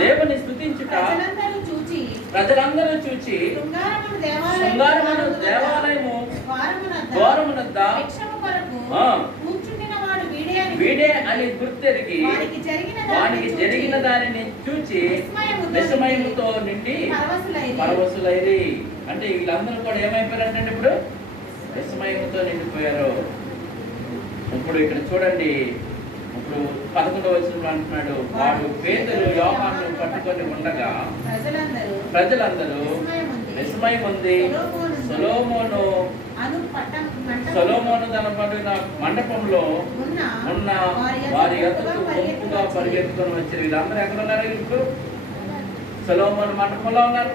దేవుని స్తుతించుట ప్రజలందరూ చూచి శృంగారమును దేవాలయము ద్వారమునద్ద వీడే అని గుర్తెరిగి వానికి జరిగిన దానిని చూచి విస్మయముతో నిండి పరవశులైరి. అంటే వీళ్ళందరూ కూడా ఏమైపోయారంటే ఇప్పుడు విస్మయముతో నిండిపోయారు. ఇప్పుడు ఇక్కడ చూడండి, ఇప్పుడు 11వ వచనంలో అంటున్నాడు, వాడు పేతురు యోహాను పట్టుకొని ఉండగా ప్రజలందరూ విస్మయం ఉంది. సొలొమోను తన పడిన మండపంలో ఉన్న వారి యొద్దకు గుంపుగా పరిగెత్తుకొని వచ్చారు. వీళ్ళందరూ ఎక్కడున్నారు? ఇప్పుడు సొలొమోను మండపంలో ఉన్నారు.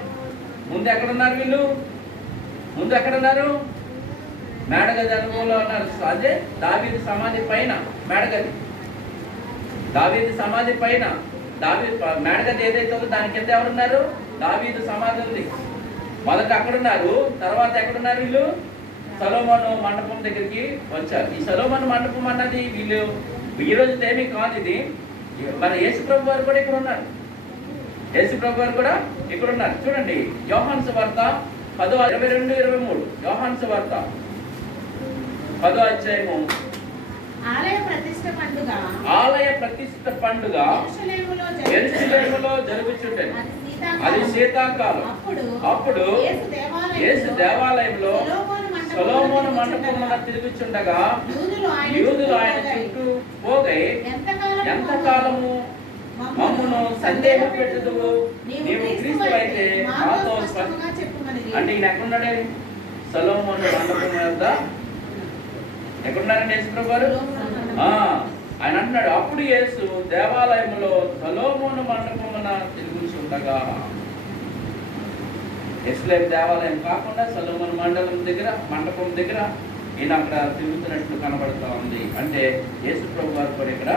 ముందు ఎక్కడున్నారు వీళ్ళు? ముందు ఎక్కడున్నారు? మేడగది అనుభవంలో ఉన్నారు. అదే దావీదు సమాధి పైన మేడగది. దావీదు సమాధి పైన మేడగది ఏదైతే ఉందో దాని కింద ఎవరున్నారు? దావీదు సమాధి ఉంది. మొదట అక్కడున్నారు, తర్వాత ఎక్కడున్నారు వీళ్ళు? సొలొమోను మండపం దగ్గరికి వచ్చారు. ఈ సొలొమోను మండపం అన్నది వీళ్ళు ఈ రోజు ఏమీ కాదు. ఇది మన యేసుప్రభు వారు కూడా ఇక్కడ ఉన్నారు. యేసుప్రభు వారు కూడా ఇక్కడ ఉన్నారు. చూడండి, యోహాను సువార్త 10:22-23. యోహాను సువార్త 10వ అధ్యాయము. ఆలయ ప్రతిష్ఠ పండుగ యెరూషలేములో జరుగుచుండెను. అది శీతాకాలం. అప్పుడు యేసు దేవాలయంలో సొలొమోను మండపమున తిరుగుచుండగా యూదులు ఆయన చుట్టూ పోగై, ఎంతకాలము మమ్మును సందేహం పెట్టుదువు? నీవు క్రీస్తు అయితే మాతో అంటే ఈయన ఎక్కడున్నాడే? సొలొమోను మండపం వద్ద ఎక్కడున్నారండి యేసుప్రభు గారు? ఆయన అంటున్నాడు, అప్పుడు యేసు దేవాలయంలో సొలొమోను మండపమున తిరుగుచుండగా, యెరూషలేము దేవాలయం కాకుండా సొలొమోను మండపం దగ్గర ఈయన అక్కడ తిరుగుతున్నట్లు కనబడుతూ ఉంది. అంటే యేసుప్రభు గారు కూడా ఇక్కడ